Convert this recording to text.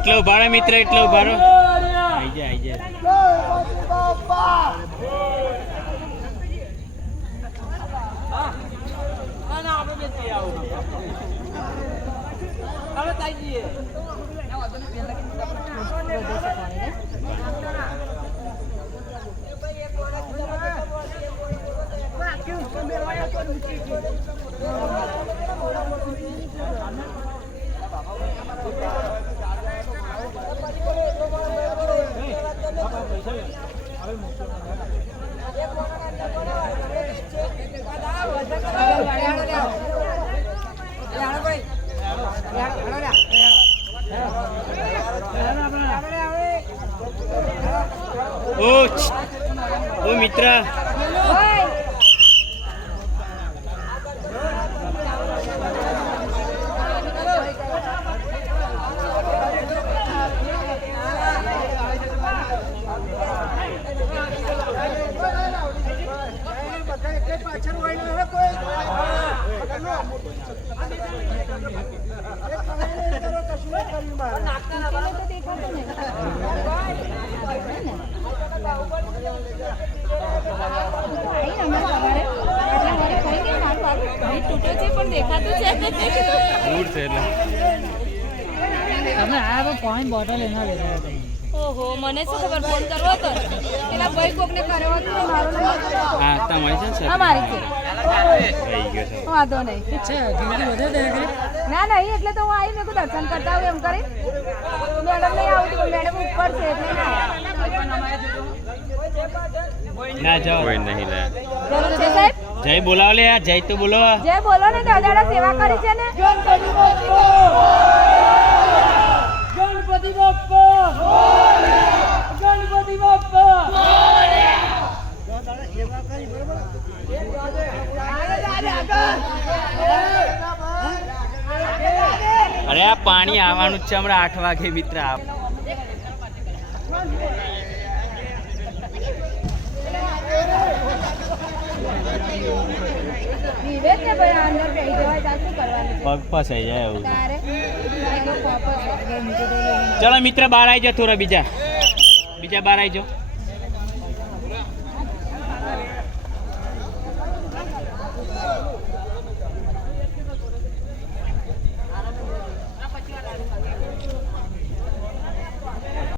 એટલો ઉભારો મિત્ર, એટલો ઉભારો. આઈ જા, આઈ જા. ઓ મિત્ર, ઓહો, મને શું ખબર, ફોન કરવો હતો એના ભાઈ કોકને કર્યો હતો. મારો નંબર હા તમારી છે. અમારી છે, થઈ ગયો છે. વાંધો નહીં. ના નહીં, એટલે તો હું આવી મેં દર્શન કરતા આવું એમ કરી. મેડમ નહીં આવતી, મેડમ ઉપર છે એટલે ના જાઓ, કોઈ નહીં લે. જરૂર છે સાહેબ. જય બોલાવ લે, જય તો બોલો. જય બોલો ને, દાદાડા સેવા કરી છે ને. ગણપતિ બાપ્પા, ગણપતિ બાપ્પા. અરે આ પાણી આવવાનું જ છે હમણાં 8 વાગે મિત્ર. પગ ફસાઈ જાય એવું. ચલો મિત્ર, બહાર આવી જાઓ, થોડા બીજા બહાર આવી જાઓ.